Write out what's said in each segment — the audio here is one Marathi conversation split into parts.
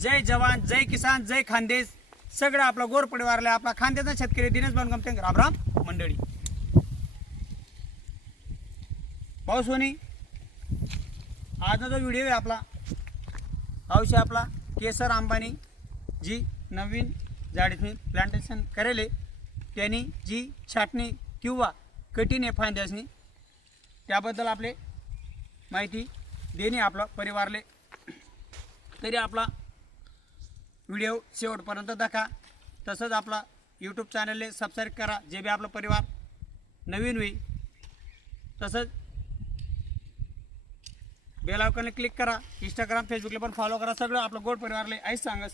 जय जवान जय किसान जय खानदेश. सगळं आपला गोर परिवारला आपला खानदेशचा शेतकरी दिनेश बनगमते रामराम मंडळी. पाऊस होणे आजचा जो व्हिडिओ आहे आपला हा आपला केसर अंबानी जी नवीन झाडीची प्लांटेशन करेले त्यांनी जी छाटणी किंवा कठीण आहे फांद्यासनी त्याबद्दल आपले माहिती देणे आपला परिवारले. तरी आपला व्हिडिओ शेवटपर्यंत दाखा तसंच आपला यूट्यूब चॅनलले सबस्क्राईब करा जे बी आपला परिवार नवीन होईल. तसंच बेल क्लिक करा. इंस्टाग्राम फेसबुकला पण फॉलो करा. सगळं आपलं गोड परिवारले आहेच सांगस.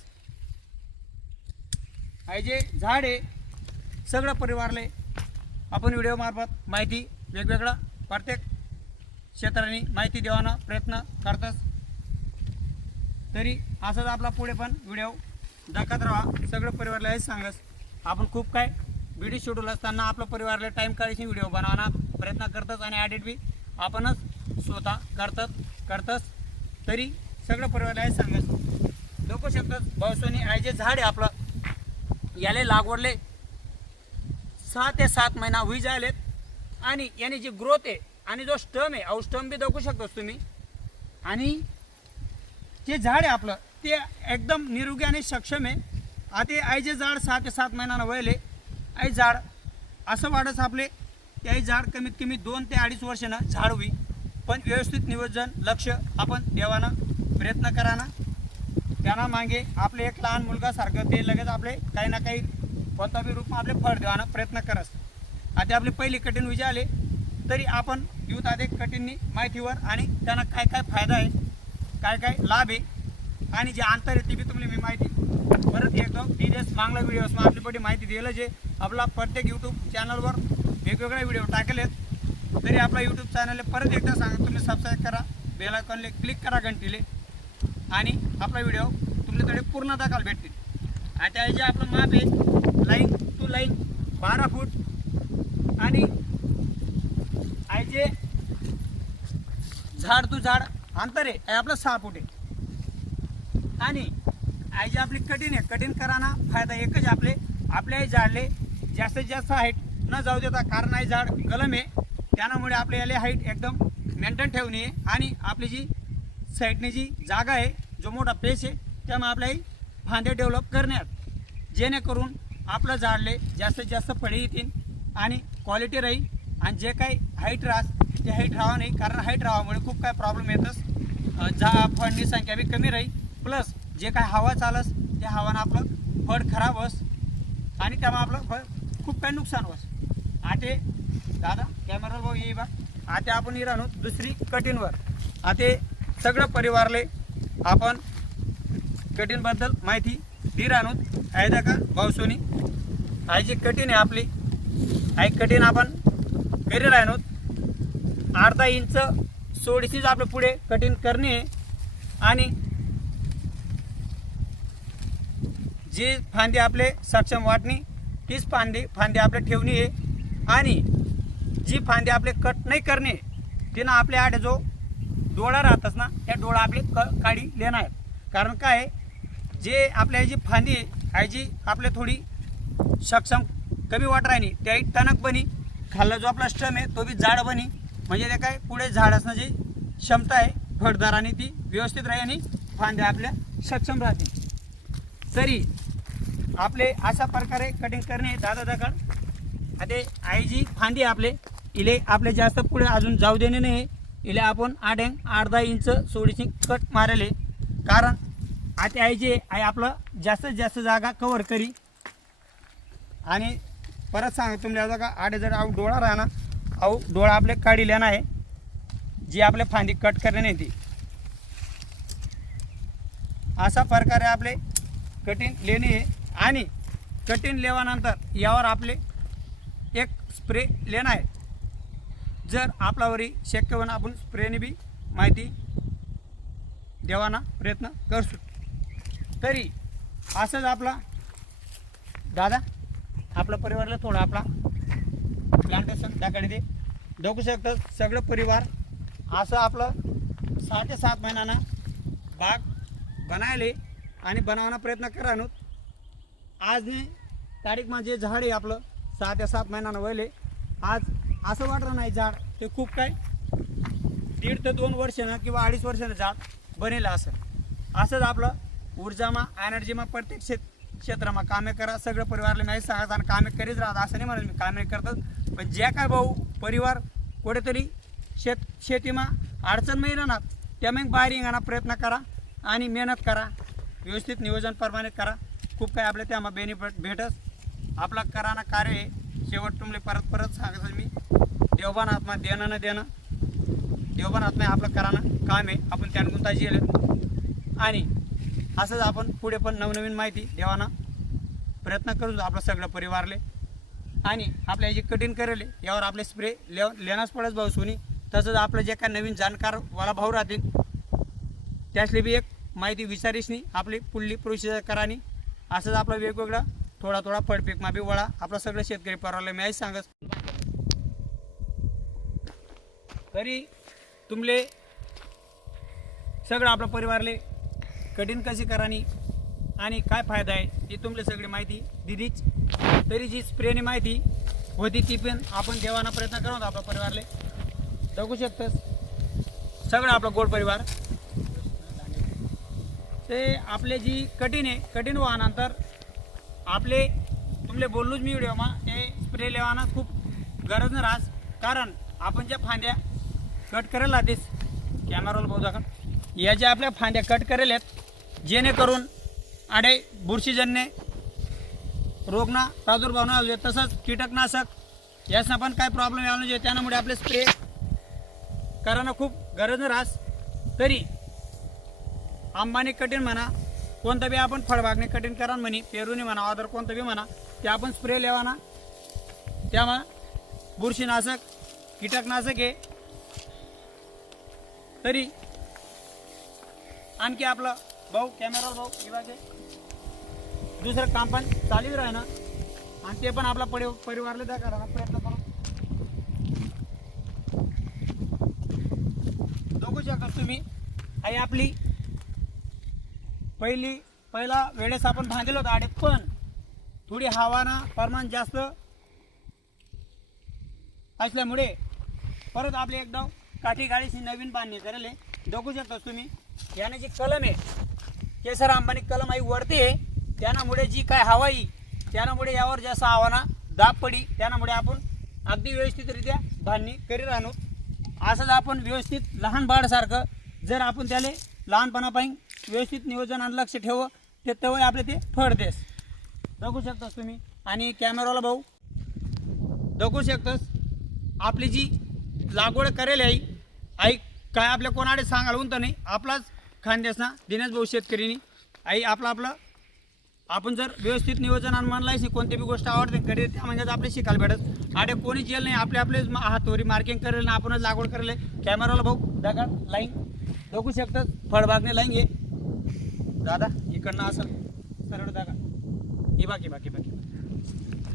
आहे जे झाड आहे सगळं परिवारले आपण व्हिडिओ मार्फत माहिती वेगवेगळा प्रत्येक क्षेत्राने माहिती देवाना प्रयत्न करतच तरी असंच आपला पुढे पण व्हिडिओ दाखवत राहा. सगळं परिवारला हेच सांगस आपण खूप काय व्हिडिओ शेड्यूल असताना आपल्या परिवाराला टाईम काढायची व्हिडिओ बनवण्याचा प्रयत्न करतच आणि ॲडिट बी आपणच स्वतः करतात करतच. तरी सगळं परिवारला हेच सांगस लोक शकतात. भावसोनी आहे जे झाड आहे आपलं याले लागवडले. सहा ते सात महिना होई जायलेत आणि याने जी ग्रोथ आहे आणि जो स्टम आहे अहो स्टम बी दाखवू शकतोस तुम्ही. आणि जे झाड आहे आपलं ते एकदम निरोगी आणि सक्षम आहे. आता आई जे झाड सहा ते सात महिन्यानं वळले आई झाड असं वाढच आपले त्याही झाड कमीत कमी दोन ते अडीच वर्षानं झाड होई. पण व्यवस्थित नियोजन लक्ष आपण देवानं प्रयत्न करा ना त्यांना मागे आपले एक लहान मुलगासारखं ते लगेच आपले काही ना काही कोणता बी रूप आपले फळ देवाना प्रयत्न करस. आता आपले पहिले कठीण विजय आले तरी आपण युथ आधी कठीणनी माहितीवर आणि त्यांना काय काय फायदा आहे काय काय? लाभ आहे. आणि जे अंतर आहे ते बी तुम्हाला मी माहिती परत येतो. डी एस मागला व्हिडिओज मग आपली बडी माहिती दिलं जे आपला प्रत्येक यूट्यूब चॅनलवर वेगवेगळे व्हिडिओ टाकलेत तरी आपला यूट्यूब चॅनल परत एकदा सांगा तुम्ही सबस्क्राईब करा. बेल आयकॉनले क्लिक करा घंटीले. आणि आपला व्हिडिओ तुमच्याकडे पूर्ण दाखल भेटतील. आता हे जे आपलं माप आहे लाईन टू लाईन बारा फूट. आणि आय जे झाड टू झाड अंतर आहे. आपलं सहा फूट आहे. आणि आई जे आपली कठीण आहे कठीण कराना फायदा एकच आपले. आपल्याही झाडले जास्तीत जास्त हाईट न जाऊ देता कारण आहे झाड गलम आहे. त्यामुळे आपल्या याले हाईट एकदम मेंटेन ठेवणे आहे. आणि आपली जी साईडने जी जागा आहे जो मोठा पेस आहे त्यामुळे आपल्याही फांदे डेव्हलप करण्यात. जेणेकरून आपलं झाडले जास्तीत जास्त फळे येतील आणि क्वालिटी राहील. आणि जे काही हाईट राहस ते हाईट राहावं नाही कारण हाईट राहामुळे खूप काय प्रॉब्लेम येतच. जा फळनी संख्या बी कमी राहील प्लस जे काय हवा चालस त्या हवानं आपलं फळ खराब होस आणि त्यामुळे आपलं फळ खूप काही नुकसान होस. आते दादा कॅमेरा भाऊ येई बा. आता आपण ही राहणू दुसरी कठीणवर आता सगळं परिवारले आपण कठीणबद्दल माहिती दी राहणू आहे का भाऊसोनी आहे जी कठीण आहे आपली आहे कठीण आपण घरी राहणू अर्धा इंच सोडीशीच आपलं पुढे कठीण करणे आहे. आणि जी फांदी आपले सक्षम वाटणी तीच फांदी फांदी आपले ठेवणी आहे. आणि जी फांदी आपले कट नाही करणे तिनं आपल्या आड जो डोळा राहतच ना त्या डोळा आपले क काढी लेणार. आहे कारण काय आहे, जे आपल्या जी फांदी आहे जी आपले थोडी सक्षम कमी वाट राहिली त्याही टणक बनी. खाल्ला जो आपला स्टम आहे तो बी जाड बनी. म्हणजे ते काय पुढे झाड असण्याची क्षमता आहे फळदार आणि ती व्यवस्थित राहील आणि फांद्या आपल्या सक्षम राहतील. तरी आपले अशा प्रकारे कटिंग करणे दादा दगड आता आई जी फांदी आपले इले आपले जास्त पुढे अजून जाऊ देणे नाही. इले आपण आठ अर्धा इंच सोडीची कट मारले. कारण आता आई जी आहे आपलं जास्तीत जास्त जागा कवर करी. आणि परत सांग तुमच्या जागा आडे जर आऊ डोळा राहणार. अहो डोळा आपले काढी लेणं आहे जी आपले फांदी कट करण्याने ती अशा प्रकारे आपले कटिंग लेणे आहे आणि कटिंग लेवानंतर यावर आपले एक स्प्रे लेणं आहे. जर आपल्यावरही शक्य होणं आपण स्प्रेने बी माहिती देवाना प्रयत्न करतो. तरी असंच आपला दादा आपला परिवारला थोडा आपला प्लांटेशन त्याकडे दे बघू शकतात सगळं परिवार. असं आपलं सहा ते सात महिन्यानं बाग बनायले आणि बनवणं प्रयत्न करा नु. तारीख म्हणजे झाड आहे आपलं सहा ते सात महिन्यानं वयले आज असं वाटलं नाही झाड ते खूप काय दीड ते दोन वर्षानं किंवा अडीच वर्षानं झाड बनेल असं. असंच आपलं ऊर्जामा एनर्जीमा प्रत्येक क्षेत क्षेत्रामा कामे करा सगळं परिवारला नाही सांगत आणि कामे करीत राहत असं नाही म्हणत मी. कामे करतात पण ज्या काय भाऊ परिवार कुठेतरी शेत शेतीमा अडचण नाही राहणार त्या मग बाहेर येणार प्रयत्न करा आणि मेहनत करा व्यवस्थित नियोजनप्रमाणे करा. खूप काही आपल्या त्यामा बेनिफिट भेटस. आपला कराना कार्य आहे. शेवट तुमले परत परत सांगत मी. देवबान आत्मा देणं न देणं. देवबान आत्मा आपलं कराना काम आहे. आपण त्यान गुंता जिले आणि असंच आपण पुढे पण नवनवीन माहिती देवाना प्रयत्न करू आपलं सगळं परिवारले. आणि आपल्या जे कठीण करेल यावर आपले स्प्रे ले लेण्यास पडत भाऊ सोनी. तसंच आपलं जे काय नवीन जाणकार वाला भाऊ राहतील त्यासले बी एक माहिती विचारीसनी आपली पुढली प्रोसिजर करानी. असंच आपलं वेगवेगळं थोडा थोडा फडपीक बी वळा. आपलं सगळं शेतकरी परवाला मी आईच सांगत. तरी तुमले सगळं आपलं परिवारले कठीण कशी करानी आणि काय फायदा आहे ती तुमले सगळी माहिती दिलीच. तरी जी स्प्रेने माहिती होती ती पण आपण देवाना प्रयत्न करू आपल्या परिवारले. जगू शकतस. सगळं आपलं गोड परिवार. ते आपले जी कठीण आहे कठीण वाहनानंतर आपले तुमले बोललोच मी व्हिडिओमा ते स्प्रे लेवाना खूप गरज न राहस. कारण आपण ज्या फांद्या कट करेल आधीच कॅमेराला बघू दाखल या ज्या आपल्या फांद्या कट करेल आहेत जेणेकरून आडे बुरशीजन्य रोगना प्रादुर्भाव न तसंच कीटकनाशक यासना पण काय प्रॉब्लेम यायला नाही त्यामुळे आपले स्प्रे करायला खूप गरज राहस तरी आंबाने कठीण म्हणा कोणतं बी आपण फळबागने कठीण करा म्हणे पेरूने म्हणा अदर कोणतं बी म्हणा ते आपण स्प्रे लेवाना त्यामुळे बुरशीनाशक कीटकनाशक आहे तरी आणखी आपलं भाऊ कॅमेरा भाऊ विभाग आहे दुसरं काम पण चालूच राहणं आणि ते पण आपला परि परिवारला द्या करा प्रयत्न करू. बघू शकता तुम्ही आई आपली पहिली पहिला वेळेस आपण भांगेल होतो आडे पण थोडी हवाना प्रमाण जास्त असल्यामुळे परत आपले एकदम काठी गाडीची नवीन बांधणी करेल बघू शकता तुम्ही याने जी कलम आहे केसर अंबानी कलम आई वरते त्यामुळे जी काय हवा येईल त्यामुळे यावर जास्त आव्हाना दाब पडी त्यामुळे आपण अगदी व्यवस्थितरित्या बांधणी करीत राहणो. असंच आपण व्यवस्थित लहान बाळसारखं जर आपण त्याला लहानपणापासून व्यवस्थित नियोजन आणि लक्ष ठेवं ते तेव्हा आपले ते फळ देस. बघू शकतास तुम्ही. आणि कॅमेराला भाऊ बघू शकतास. आपली जी लागवड करेल आई आई काय आपल्या कोणाकडे सांगाल तर नाही. आपलाच खानदेश ना दिनेश भाऊ शेतकरीनी. आई आपलं आपलं आपण जर व्यवस्थित नियोजन आणि कोणती बी गोष्ट आवडते कधी त्या म्हणजे आपले शिकायला भेटत. आडे कोणी जेल नाही आपले आपलेच मा- मार्किंग करेल ना आपणच लागवड करेल. कॅमेराला भाऊ दगड लाईन बघू शकतात फळबागने लाईन घे दादा इकडनं असं. सरळ दागा. ही बाकी बाकी बाकी.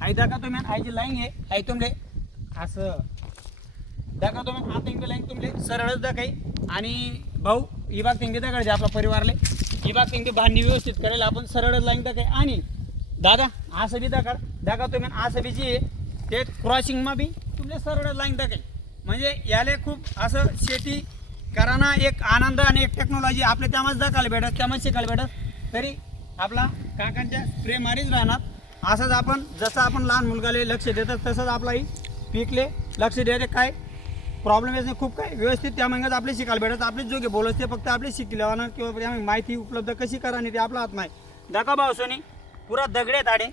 आई दाखा तुम्ही आईची लाईन घे आई तुमले. असं. दाखा तुम्ही आता इंगे लाईन तुमले. सरळच दाखाई आणि भाऊ ही बाग तिंगे दाखवायचे आपला परिवारले. ही बाग ते बांधणी व्यवस्थित करेल. आपण सरळच लाईन दाखाय आणि दादा असं बी दाखा दाखा तुम्ही असं बी जी आहे ते क्रॉसिंगमा बी तुमले सरळ लाईन दाखाय म्हणजे याले खूप असं शेती कराना एक आनंद आणि एक टेक्नॉलॉजी आपल्या त्यामध्ये दाखायला भेटत त्यामध्ये शिकायला भेटत. तरी आपला काकांच्या प्रेमारीच राहणार. असंच आपण जसं आपण लहान मुलगाले लक्ष देतात तसंच आपलाही पिकले लक्ष द्यायचं काय? प्रॉब्लेम येत नाही खूप काय व्यवस्थित त्या महिन्यात आपले शिकायला भेटत आपले जोगे बोलत ते फक्त आपले शिकल्यावर किंवा माहिती उपलब्ध कशी करा आणि ते आपला हात नाही दाखवा भाऊ सोनी पुरा दगडे आडे.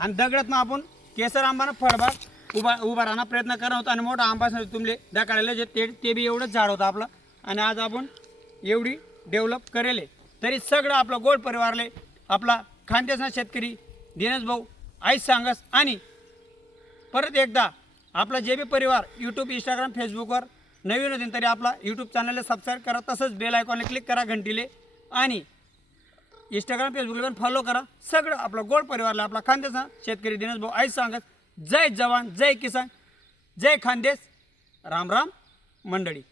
आणि दगड्यात ना आपण केसर आंबानं फळबाग उभा उभा राहणं प्रयत्न करत होतो आणि मोठा आंबा तुमले दाखवायला जे ते ते बी एवढंच झाड होतं आपलं. आणि आज आपण एवढी डेव्हलप करेल. आहे. तरी सगळं आपलं गोड परिवारले आपला खानदेशना शेतकरी दिनेश भाऊ आईच सांगस आणि परत एकदा आपला जे बी परिवार यूट्यूब इंस्टाग्राम फेसबुकवर नवीन होतील तरी आपला यूट्यूब चॅनलला सबस्क्राईब करा तसंच बेल आयकॉनला क्लिक करा घंटीले. आणि इंस्टाग्राम फेसबुकला पण फॉलो करा. सगळं आपलं गोड परिवारला आपला खानदेश शेतकरी दिनेश भाऊ आई सांगत जय जवान जय किसान जय खानदेश राम राम मंडळी.